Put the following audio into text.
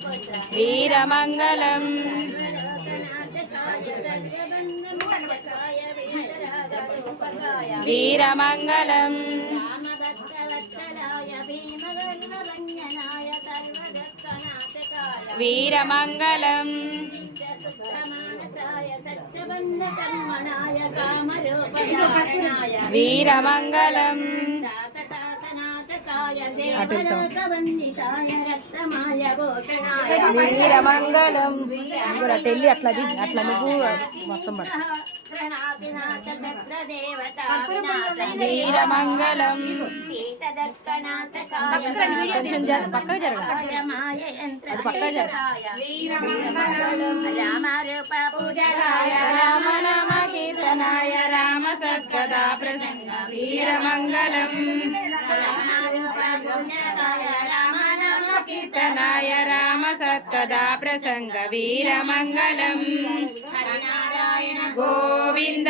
वीरमंगलम वीरमंगलम वीरमंगलम वीरमंगलम वीरमंगलम तेली अट्लादी अट्ला मोत्तं वीरमंगलम पक्का जरगाली रामरूप पूजनाय रामनाम कीर्तनाय राम सत्कदा प्रसंग वीरमंगलम कीर्तनाय राम सत्कदा प्रसंग वीरमंगलम गोविंद